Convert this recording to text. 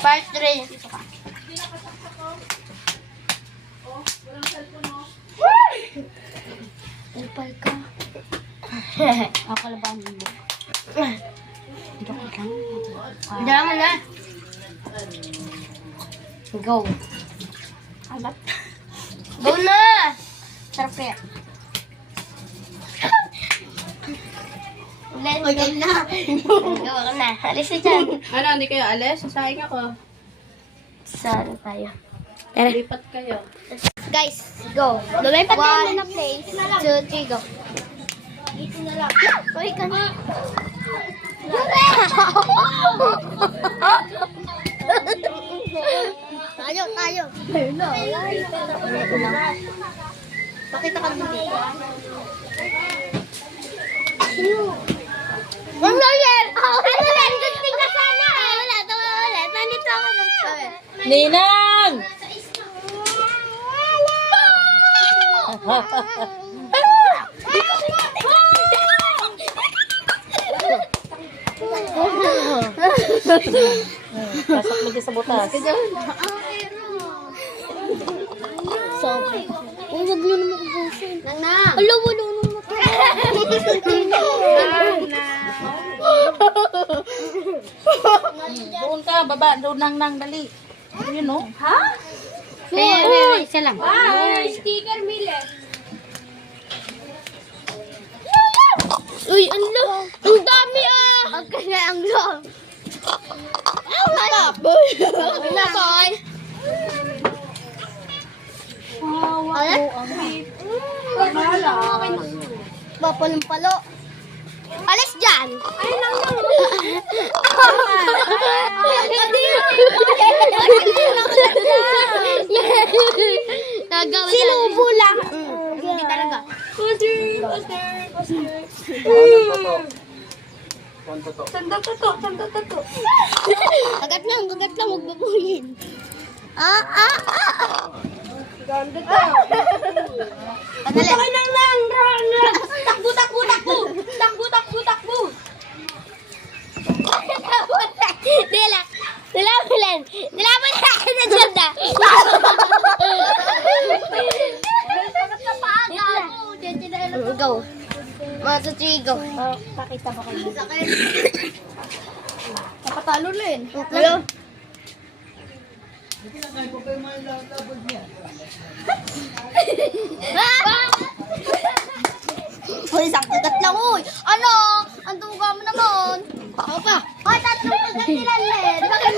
Part 3. Dito ka. Upal ka. Ako laban mo. Dito ka lang. Diyan mo na. Go. Alat. Go na! Sarap kaya. Ulan na. Go ka na. Alis na dyan. Ano, hindi kayo alis? Sasayang ako. Saan tayo? Lipat kayo. Guys, go. Lumipat tayo na place. 2, 3, go. Dito na lang. Uy, ka na. Tayo. Ayun na. Pakita ka naman dito. Ang lawyer! Ano lang? Gusting ka sana! Wala. Nandito ako ng Ninang! Pasok lagi sa butas. Sorry. Uy, wag nyo naman ubusin. Nang! Alo, wala naman ito. Doon ka, baba. Doon nang dali. Yun, no? Ha? Isa lang. Sticker mile. Uy, ang dami ah! Ang kaya ang long. Stop, boy! Boy! Alat? Papalumpalo. Alis dyan! Ay, lang. Sinubo lang. Hindi talaga. Tanda to. Agat lang, huwag babuhin. Ganda to. Padali. Takbo. Dilabulan. Na dyan na. Go. 1, 2, 3, go. Pakita ba kayo? Sakit. Napatalo rin. Hello? Hoy, sakto lang, uy. Ano? Ang tuga mo naman. Ako pa. Hoy, tatlong kagat nila, Len. Bakit